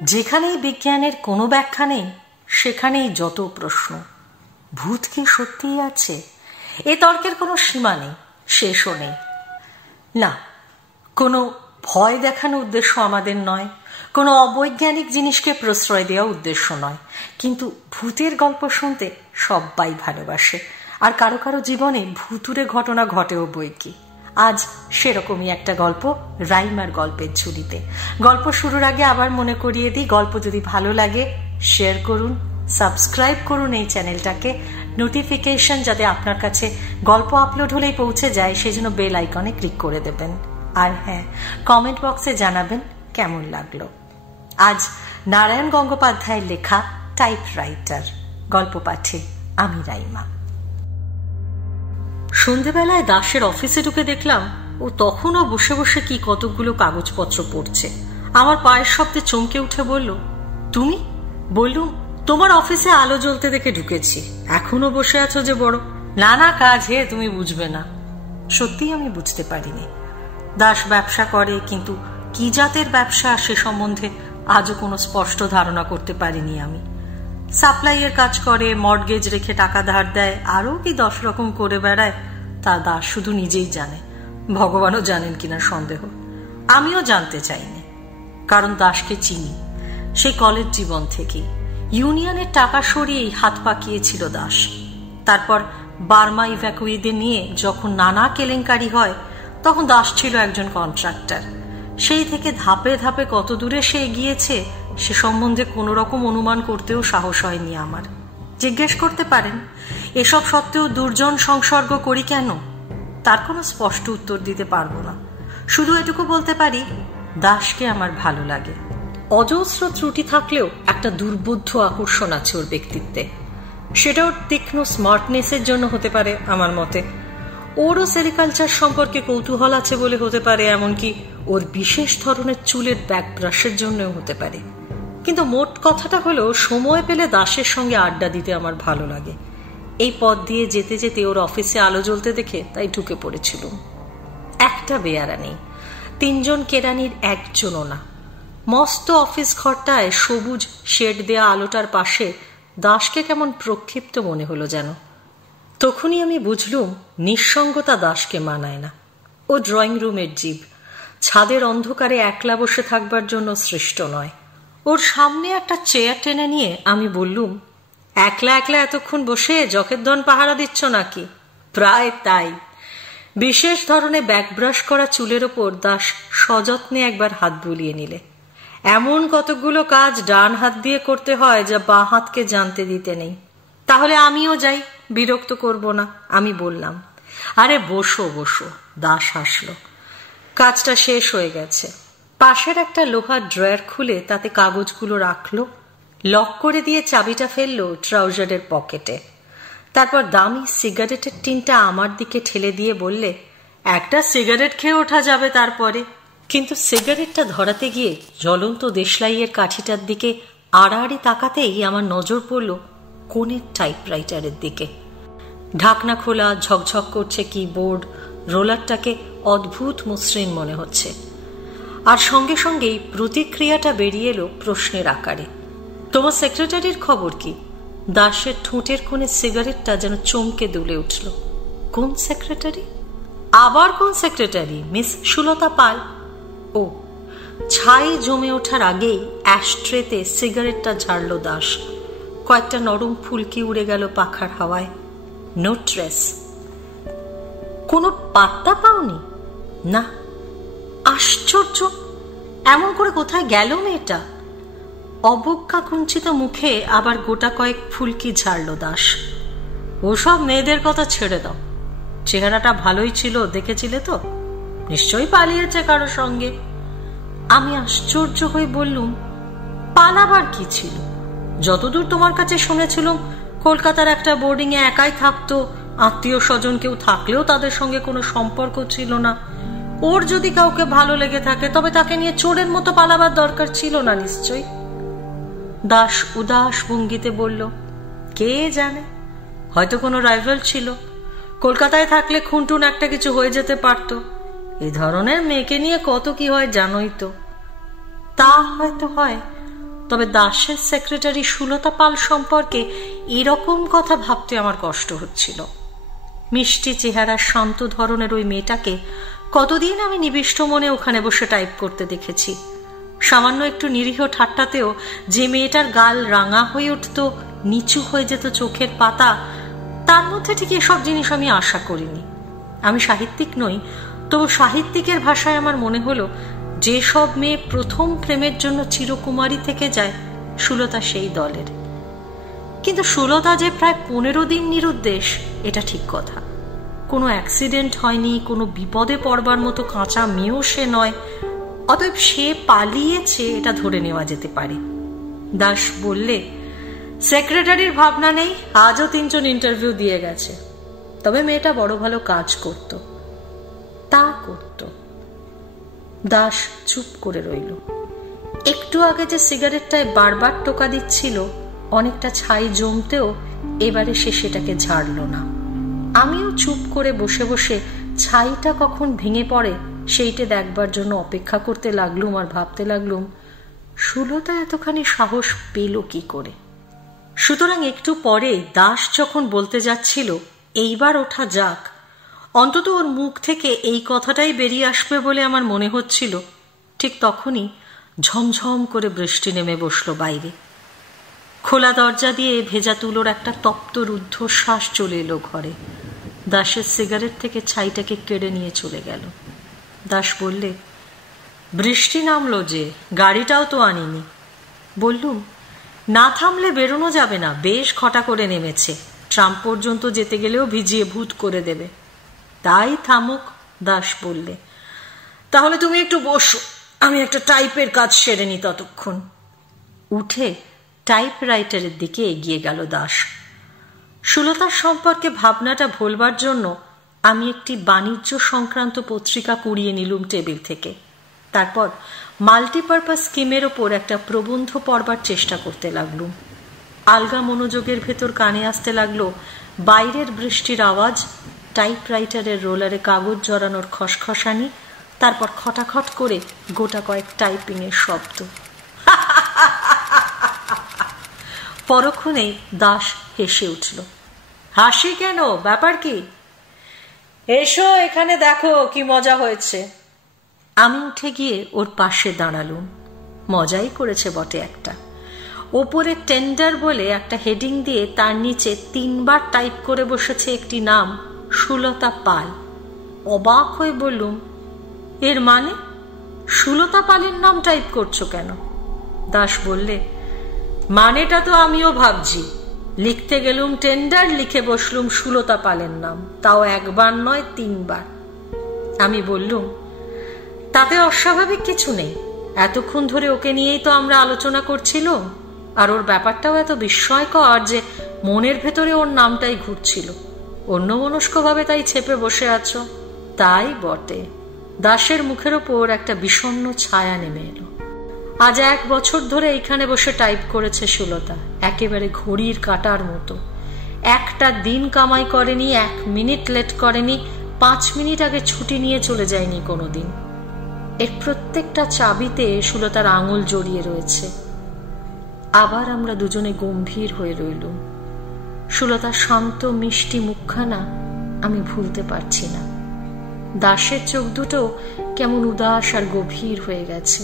যেখানেই বিজ্ঞানের কোনো ব্যাখ্যা নেই সেখানেই যত প্রশ্ন। ভূত কি সত্যিই আছে? এ তর্কের কোনো সীমা নেই, শেষও নেই। না, কোনো ভয় দেখানো উদ্দেশ্য আমাদের নয়, কোনো অবৈজ্ঞানিক জিনিসকে প্রশ্রয় দেওয়া উদ্দেশ্য নয়। কিন্তু ভূতের গল্প শুনতে সবাই ভালোবাসে, আর কারো কারো জীবনে ভুতুড়ে ঘটনা ঘটেও বই কি। আজ সেরকমই একটা গল্প রাইমার গল্পের ঝুলিতে। গল্প শুরুর আগে আবার মনে করিয়ে দিই, গল্প যদি ভালো লাগে শেয়ার করুন, সাবস্ক্রাইব করুন এই চ্যানেলটাকে, নোটিফিকেশন যাতে আপনার কাছে গল্প আপলোড হলেই পৌঁছে যায় সেজন্য বেল আইকনে ক্লিক করে দেবেন। আর হ্যাঁ, কমেন্ট বক্সে জানাবেন কেমন লাগলো। আজ নারায়ণ গঙ্গোপাধ্যায়ের লেখা টাইপরাইটার গল্প পাঠে আমি রাইমা। সন্ধেবেলায় দাসের অফিসে ঢুকে দেখলাম ও তখনও বসে বসে কি কতগুলো কাগজপত্র পড়ছে। আমার পায়ের শব্দে চমকে উঠে বলল, তুমি? বললুম, তোমার অফিসে আলো জ্বলতে দেখে ঢুকেছি, এখনো বসে আছো যে বড়। নানা কাজ হে, তুমি বুঝবে না। সত্যিই আমি বুঝতে পারিনি। দাস ব্যবসা করে, কিন্তু কি জাতের ব্যবসা সে সম্বন্ধে আজও কোনো স্পষ্ট ধারণা করতে পারিনি আমি। সাপ্লাইয়ের কাজ করে, মর্টগেজ রেখে টাকা ধার দেয়, আরও কি 10 রকম করে বেড়ায়, তা দাস শুধু নিজেই জানে। ভগবানও জানেন কিনা সন্দেহ। আমিও জানতে চাইনি, কারণ দাসকে চিনি সেই কলেজ জীবন থেকেই। ইউনিয়নের টাকা সরিয়েই হাত পাকিয়েছিল দাস। তারপর বার্মা ইভ্যাকুইদের নিয়ে যখন নানা কেলেঙ্কারি হয়, তখন দাস ছিল একজন কন্ট্রাক্টর। সেই থেকে ধাপে ধাপে কত দূরে সে এগিয়েছে সে সম্বন্ধে কোনো রকম অনুমান করতেও সাহস হয়নি আমার। জিজ্ঞেস করতে পারেন, এসব সত্ত্বেও দুর্জন সংসর্গ করি কেন? তার কোনো স্পষ্ট উত্তর দিতে পারবো না। শুধু এটুকু বলতে পারি, দাসকে আমার ভালো লাগে। অজস্র ত্রুটি থাকলেও একটা দুর্বোধ্য আকর্ষণ আছে ওর ব্যক্তিত্বে। সেটা ওর তীক্ষ্ণ স্মার্টনেসের জন্য হতে পারে আমার মতে, ওরও সেরিকালচার সম্পর্কে কৌতূহল আছে বলে হতে পারে, এমনকি ওর বিশেষ ধরনের চুলের ব্যাক ব্রাশের জন্যও হতে পারে। কিন্তু মোট কথাটা হলো, সময় পেলে দাসের সঙ্গে আড্ডা দিতে আমার ভালো লাগে। এই পথ দিয়ে যেতে যেতে ওর অফিসে আলো জ্বলতে দেখে তাই ঢুকে পড়েছিল। একটা বেয়ারা নেই, 3 জন কেরানির একজনও না। মস্ত অফিস ঘরটায় সবুজ শেড দেয়া আলোটার পাশে দাসকে কেমন প্রক্ষিপ্ত মনে হলো যেন। তখনই আমি বুঝলুম নিঃসঙ্গতা দাসকে মানায় না। ও ড্রয়িং রুমের জীব, ছাদের অন্ধকারে একলা বসে থাকবার জন্য সৃষ্ট নয়। ওর সামনে একটা চেয়ার টেনে নিয়ে আমি বললুম, একলা একলা এতক্ষণ বসে জখের পাহারা দিচ্ছ নাকি? প্রায় তাই। বিশেষ ধরনের ব্যাকব্রাশ করা চুলের ওপর দাস সযত্নে একবার হাত বুলিয়ে নিলে। এমন কতগুলো কাজ ডান হাত দিয়ে করতে হয় যা বাঁ হাতকে জানতে দিতে নেই। তাহলে আমিও যাই, বিরক্ত করব না, আমি বললাম। আরে বসো বসো। দাস হাসল। কাজটা শেষ হয়ে গেছে। পাশের একটা লোহার ড্রয়ার খুলে তাতে কাগজগুলো রাখলো, লক করে দিয়ে চাবিটা ফেললো ট্রাউজারের পকেটে। তারপর দামি সিগারেটের টিনটা আমার দিকে ঠেলে দিয়ে বললে, একটা সিগারেট খেয়ে ওঠা যাবে তারপরে। কিন্তু সিগারেটটা ধরাতে গিয়ে জ্বলন্ত দেশলাইয়ের কাঠিটার দিকে আড়াআড়ি তাকাতেই আমার নজর পড়ল কোণের টাইপরাইটারের দিকে। ঢাকনা খোলা, ঝকঝক করছে কিবোর্ড, রোলারটাকে অদ্ভুত মসৃণ মনে হচ্ছে। আর সঙ্গে সঙ্গেই প্রতিক্রিয়াটা বেরিয়ে এলো প্রশ্নের আকারে, তোমার সেক্রেটারির খবর কি? দাসের ঠোঁটের কোণে সিগারেটটা যেন চমকে দুলে উঠল। কোন সেক্রেটারি? আবার কোন সেক্রেটারি? মিস সুলতা পাল। ও, ছাই জমে ওঠার আগেই অ্যাশট্রেতে সিগারেটটা ঝাড়ল দাস। কয়েকটা নরম ফুলকি উড়ে গেল পাখার হাওয়ায়। No trace. কোনো পাত্তা পাওনি? না। আশ্চর্য, এমন করে কোথায় গেল মেয়েটা? অবজ্ঞা কুঞ্চিত মুখে আবার গোটা কয়েক ফুলকি ঝাড়ল দাস। ওসব মেয়েদের কথা ছেড়ে দাও। চেহারাটা ভালোই ছিল, দেখেছিলে তো? নিশ্চয়ই পালিয়েছে কারো সঙ্গে। আমি আশ্চর্য হয়ে বললুম, পালাবার কি ছিল? যতদূর তোমার কাছে শুনেছিলাম কলকাতার একটা বোর্ডিং এ একাই থাকতো, আত্মীয় স্বজন কেউ থাকলেও তাদের সঙ্গে কোনো সম্পর্ক ছিল না। ওর যদি কাউকে ভালো লেগে থাকে তবে তাকে নিয়ে চোরের মতো পালাবার দরকার ছিল না নিশ্চয়ই। দাস উদাস ভঙ্গিতে বলল, কে জানে, হয়তো কোনো রাইভাল ছিল। কলকাতায় থাকলে খুনটুন একটা কিছু হয়ে যেতে পারত। এ ধরনের মেয়েকে নিয়ে কত কি হয় জানোই তো। তা হয়তো হয়, তবে দাসের সেক্রেটারি সুলতা পাল সম্পর্কে এরকম কথা ভাবতে আমার কষ্ট হচ্ছিল। মিষ্টি চেহারার শান্ত ধরনের ওই মেয়েটাকে কতদিন আমি নিবিষ্ট মনে ওখানে বসে টাইপ করতে দেখেছি। সামান্য একটু নিরীহ ঠাট্টাতেও যে মেয়েটার গাল রাঙা হয়ে উঠত, নিচু হয়ে যেত চোখের পাতা, তার মধ্যে ঠিক এসব জিনিস আমি আশা করিনি। আমি সাহিত্যিক নই, তবু সাহিত্যিকের ভাষায় আমার মনে হলো যে সব মেয়ে প্রথম প্রেমের জন্য চিরকুমারী থেকে যায়, সুলতা সেই দলের। কিন্তু সুলতা যে প্রায় 15 দিন নিরুদ্দেশ, এটা ঠিক কথা। কোনো অ্যাক্সিডেন্ট হয়নি, কোনো বিপদে পড়বার মতো কাঁচা মেয়েও সে নয়। অতএব সে পালিয়েছে এটা ধরে নেওয়া যেতে পারে। দাস বললে, সেক্রেটারির ভাবনা নেই, আজও 3 জন ইন্টারভিউ দিয়ে গেছে। তবে মেয়েটা বড় ভালো কাজ করত। তা করত। দাস চুপ করে রইল। একটু আগে যে সিগারেটটায় বারবার টোকা দিচ্ছিল, অনেকটা ছাই জমতেও এবারে সে সেটাকে ঝাড়ল না। আমিও চুপ করে বসে বসে ছাইটা কখন ভেঙে পড়ে সেইটা দেখবার জন্য অপেক্ষা করতে লাগলুম আর ভাবতে লাগলুম, সুলতা এতখানি সাহস পেল কি করে। সুতরাং একটু পরে দাস যখন বলতে যাচ্ছিল এইবার ওঠা যাক, অন্তত ওর মুখ থেকে এই কথাটাই বেরিয়ে আসবে বলে আমার মনে হচ্ছিল, ঠিক তখনই ঝমঝম করে বৃষ্টি নেমে বসলো বাইরে। খোলা দরজা দিয়ে ভেজা তুলোর একটা তপ্ত রুদ্ধশ্বাস চলে এলো ঘরে। দাসের সিগারেট থেকে ছাইটাকে কেড়ে নিয়ে চলে গেল। দাস বললে, বৃষ্টি নামলো যে, গাড়িটাও তো আনিনি। বললুম, না থামলে বেরোনো যাবে না, বেশ ঘটা করে নেমেছে, ট্রাম পর্যন্ত যেতে গেলেও ভিজিয়ে ভূত করে দেবে। তাই থামুক, দাস বললে। তাহলে তুমি একটু বসো, আমি একটা টাইপের কাজ সেরে নি ততক্ষণ। উঠে টাইপরাইটারের দিকে এগিয়ে গেল দাস। সুলতার সম্পর্কে ভাবনাটা ভোলবার জন্য আমি একটি বাণিজ্য সংক্রান্ত পত্রিকা কুড়িয়ে নিলুম টেবিল থেকে। তারপর মাল্টিপারপাস স্কিমের ওপর একটা প্রবন্ধ পড়বার চেষ্টা করতে লাগলুম। আলগা মনোযোগের ভেতর কানে আসতে লাগলো বাইরের বৃষ্টির আওয়াজ, টাইপরাইটারের রোলারে কাগজ জড়ানোর খসখসানি, তারপর খটাখট করে গোটা কয়েক টাইপিংয়ের শব্দ। পরক্ষণেই দাস হেসে উঠল। হাসি কেন, ব্যাপার কি? এসো এখানে দেখো কি মজা হয়েছে। আমি উঠে গিয়ে ওর পাশে দাঁড়ালুম। মজাই করেছে বটে একটা। ওপরে টেন্ডার বলে একটা হেডিং দিয়ে তার নিচে 3 বার টাইপ করে বসেছে একটি নাম, সুলতা পাল। অবাক হয়ে বললুম, এর মানে? সুলতা পালের নাম টাইপ করছো কেন? দাস বললে, মানেটা তো আমিও ভাবছি। লিখতে গেলুম টেন্ডার, লিখে বসলুম সুলতা পালের নাম, তাও 1 বার নয় 3 বার। আমি বললুম, তাতে অস্বাভাবিক কিছু নেই। এতক্ষণ ধরে ওকে নিয়েই তো আমরা আলোচনা করছিলাম, আর ওর ব্যাপারটাও এত বিস্ময়কর যে মনের ভেতরে ওর নামটাই ঘুরছিল। অন্যমনস্কভাবে তাই ছেপে বসে আছো। তাই বটে। দাসের মুখের ওপর একটা বিষণ্ণ ছায়া নেমে এলো। আজ 1 বছর ধরে এইখানে বসে টাইপ করেছে সুলতা, একেবারে ঘড়ির কাটার মতো। একটা দিন কামাই করেনি, 1 মিনিট লেট করেনি, 5 মিনিট আগে ছুটি নিয়ে চলে যায়নি কোনোদিন। এর প্রত্যেকটা চাবিতে সুলতার আঙুল জড়িয়ে রয়েছে। আবার আমরা দুজনে গম্ভীর হয়ে রইলুম। সুলতার শান্ত মিষ্টি মুখখানা আমি ভুলতে পারছি না। দাসের চোখ দুটো কেমন উদাস আর গভীর হয়ে গেছে।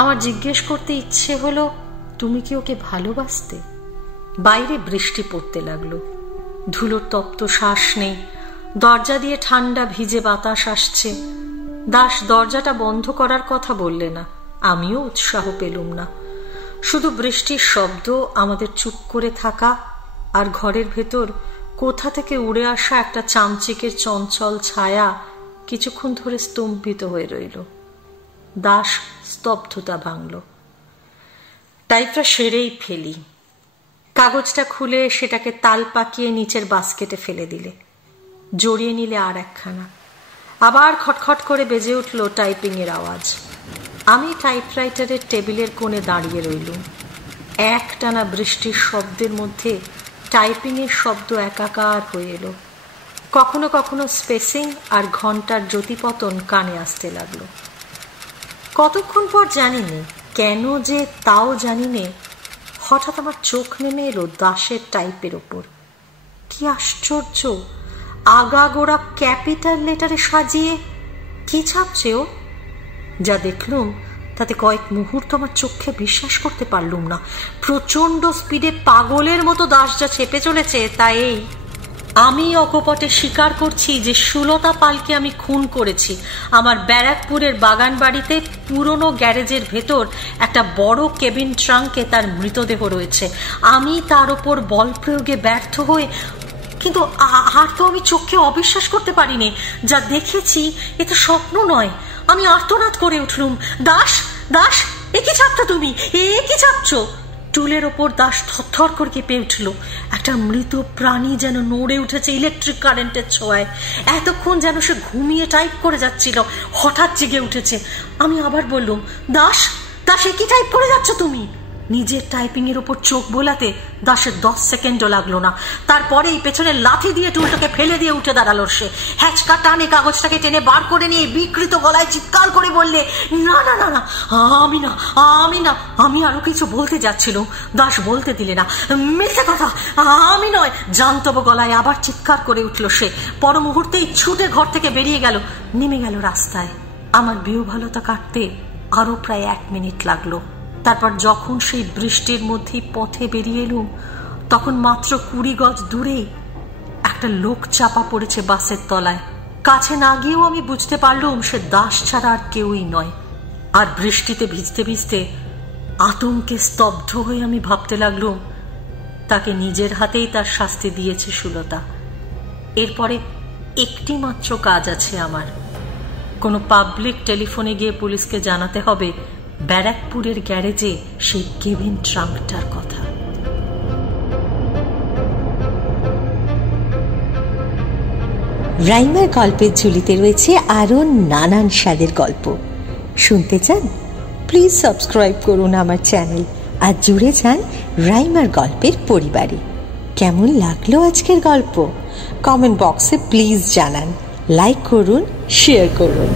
আমার জিজ্ঞেস করতে ইচ্ছে হলো, তুমি কি ওকে ভালোবাসতে? বাইরে বৃষ্টি পড়তে লাগলো। ধুলোর তপ্ত শ্বাস নেই। দরজা দিয়ে ঠান্ডা ভিজে বাতাস আসছে। দাস দরজাটা বন্ধ করার কথা বললে না। আমিও উৎসাহ পেলুম না। শুধু বৃষ্টির শব্দ, আমাদের চুপ করে থাকা, আর ঘরের ভেতর কোথা থেকে উড়ে আসা একটা চামচিকের চঞ্চল ছায়া কিছুক্ষণ ধরে স্তম্ভিত হয়ে রইল। দাস স্তব্ধতা ভাঙল। টাইপটা সেরেই ফেলি। কাগজটা খুলে সেটাকে তাল পাকিয়ে নিচের বাস্কেটে ফেলে দিলে। জড়িয়ে নিলে আর 1খানা। আবার খটখট করে বেজে উঠল টাইপিংয়ের আওয়াজ। আমি টাইপরাইটারের টেবিলের কোণে দাঁড়িয়ে রইলুম। একটানা বৃষ্টির শব্দের মধ্যে টাইপিংয়ের শব্দ একাকার হয়ে এলো। কখনো কখনো স্পেসিং আর ঘন্টার জ্যোতিপতন কানে আসতে লাগলো। কতক্ষণ পর জানিনি, কেন যে তাও জানি নে, হঠাৎ আমার চোখ নেমে এলো দাসের টাইপের ওপর। কি আশ্চর্য, আগাগোড়া ক্যাপিটাল লেটারে সাজিয়ে কি ছাপছে ও! যা দেখলুম তাতে কয়েক মুহূর্ত আমার চোখে বিশ্বাস করতে পারলুম না। প্রচন্ড স্পিডে পাগলের মতো দাস যা চেপে চলেছে তা এই, আমি অকপটে স্বীকার করছি যে সুলতা পালকে আমি খুন করেছি। আমার ব্যারাকপুরের বাগান বাড়িতে পুরনো গ্যারেজের ভেতর একটা বড় কেবিন ট্রাঙ্কে তার মৃতদেহ রয়েছে। আমি তার ওপর বল প্রয়োগে ব্যর্থ হয়ে, কিন্তু আর তো আমি চোখে অবিশ্বাস করতে পারিনি। যা দেখেছি এ তো স্বপ্ন নয়। আমি আর্তনাদ করে উঠলুম, দাস দাস, এ কি ছাপছো তুমি, এ কি ছাপছো? টুলের ওপর দাস থরথর করে কেঁপে উঠল। একটা মৃত প্রাণী যেন নড়ে উঠেছে ইলেকট্রিক কারেন্টের ছোঁয়ায়। এতক্ষণ যেন সে ঘুমিয়ে টাইপ করে যাচ্ছিল, হঠাৎ জেগে উঠেছে। আমি আবার বললুম, দাস দাস, এ কি টাইপ করে যাচ্ছ তুমি? নিজের টাইপিং এর উপর চোখ বোলাতে দাসের 10 সেকেন্ডও লাগলো না। তারপরেই পেছনে লাথি দিয়ে টুলটাকে ফেলে দিয়ে উঠে দাঁড়ালো সে। হ্যাচকা টানে কাগজটাকে টেনে বার করে নিয়ে বিকৃত গলায় চিৎকার করে বললে, না না না না, আমি না, আমি না। আমি আরো কিছু বলতে যাচ্ছিলাম, দাস বলতে দিলে না। মিথ্যে কথা, আমি নয়, জান্তব গলায় আবার চিৎকার করে উঠল সে। পর মুহূর্তেই ছুটে ঘর থেকে বেরিয়ে গেল, নেমে গেল রাস্তায়। আমার বিহ্বলতা কাটতে আরো প্রায় 1 মিনিট লাগলো। তারপর যখন সেই বৃষ্টির মধ্যে পথে বেরিয়ে এলুম, তখন মাত্র 20 গজ দূরেই একটা লোক চাপা পড়েছে বাসের তলায়। কাছে না গিয়েও আমি বুঝতে পারলুম সে দাস ছাড়া আর কেউই নয়। আর বৃষ্টিতে ভিজতে ভিজতে আতঙ্কে স্তব্ধ হয়ে আমি ভাবতে লাগলুম, তাকে নিজের হাতেই তার শাস্তি দিয়েছে সুলতা। এরপরে একটি মাত্র কাজ আছে আমার, কোনো পাবলিক টেলিফোনে গিয়ে পুলিশকে জানাতে হবে ব্যারাকপুরের গ্যারেজে সেই কেবিন ট্রাঙ্কটার কথা। রাইমার গল্পের ঝুলিতে রয়েছে আরো নানান স্বাদের গল্প। শুনতে চান? প্লিজ সাবস্ক্রাইব করুন আমার চ্যানেল আর জুড়ে যান রাইমার গল্পের পরিবারে। কেমন লাগলো আজকের গল্প? কমেন্ট বক্সে প্লিজ জানান, লাইক করুন, শেয়ার করুন।